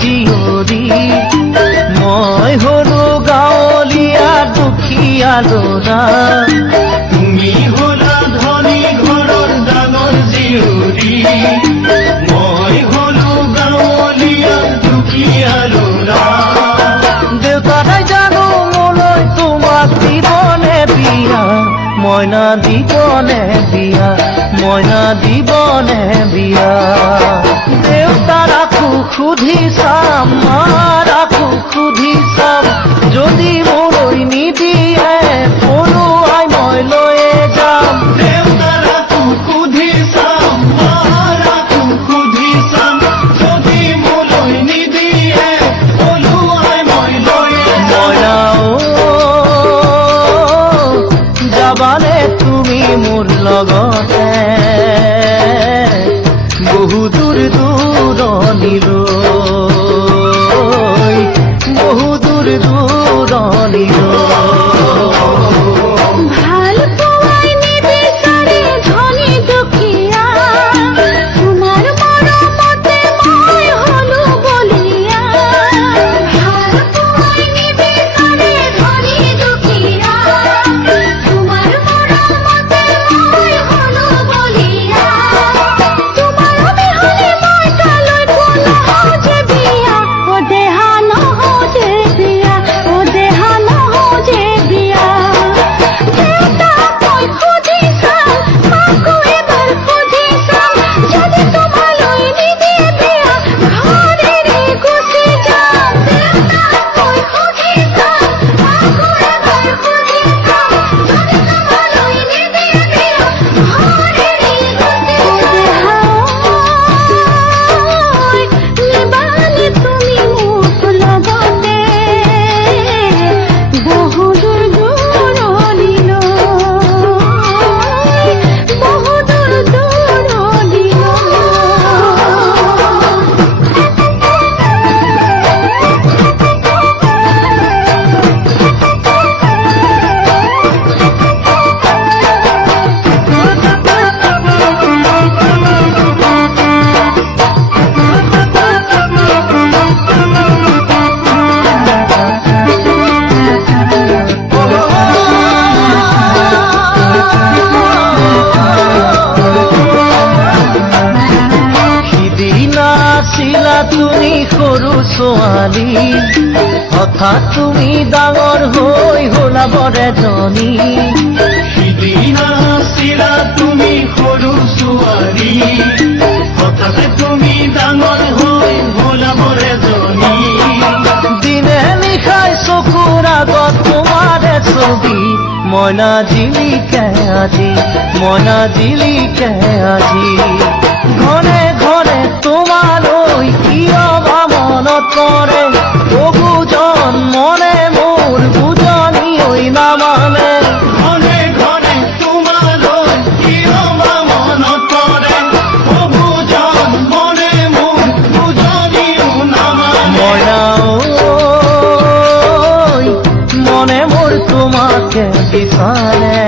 জীয়ৰী মই হলো গাঁৱলীয়া দুখীয়া ল'ৰা তুমি হলা ধনী ঘৰৰ ডাঙৰ জীয়ৰী মই হলো গাঁৱলীয়া দুখীয়া ল'ৰা দেউতাই জানো মোলৈ তোমাক দিবনে বিয়া মইনা দিবনে বিয়া মইনা দিবনে বিয়া দেউতাৰাকো সুধি চাম মাৰাকো সুধি চাম যদি মোলৈ নিদিয়ে পলুৱাই মই লৈয়ে যাম দেউতাৰাকো সুধি চাম মাৰাকো সুধি চাম যদি মোলৈ নিদিয়ে পলুৱাই মই লৈয়ে মইনা যাবানে তুমি মোৰ লগতে বহু দূৰ দূৰণিলৈ বহু দূৰ দূৰণিলৈ ভাল পোৱাই নিবিচাৰে ধনী দুখীয়া তোমাৰ মৰমতে মই হলো বলিয়া ভাল পোৱাই নিবিচাৰে ধনী দুখীয়া তোমাৰ মৰমতে মই হলো বলিয়া তোমাৰ বিহলে মই কালৈ পলাও যে বিয়া ও দেহা নহও যে বিয়া ও দেহা নহও যে বিয়া দেউতা মই সুধি চাম মাকো এবাৰ সুধি চাম যদি তোমালৈ নিদিয়ে বিয়া ঘৰ এৰি গুচি যাম দেউতা মই সুধি চাম মাকো এবাৰ সুধি চাম যদি তোমালৈ নিদিয়ে বিয়া ঘৰ এৰি গুচি যাম নিবানি তুমি মোক লগতে বহু দূৰ দূৰণিলৈ বহু দূৰ দূৰণিলৈ সিদিনা আছিলা তুমি সৰু ছোৱালী হঠাৎ তুমি ডাঙৰ হৈ হলা বৰ এজনী সিদিনা আছিলা তুমি সৰু ছোৱালী হঠাৎ তুমি ডাঙৰ হৈ হলা বৰ এজনী দিনে নিশাই চকুৰ আগত তোমাৰে ছবি মইনা জিলিকে আজি মইনা জিলিকে আজি ঘনে ঘনে তোমালৈ কিয় বা মনত পৰে বহুজন মনে মোৰ বুজনি ঐ নামানে ঘনে ঘনে তোমালৈ কিয় বা মনত পৰে বহুজন মনে মোৰ বুজনিও নামানে মইনা ঐ মনে মোৰ তোমাকে বিচাৰে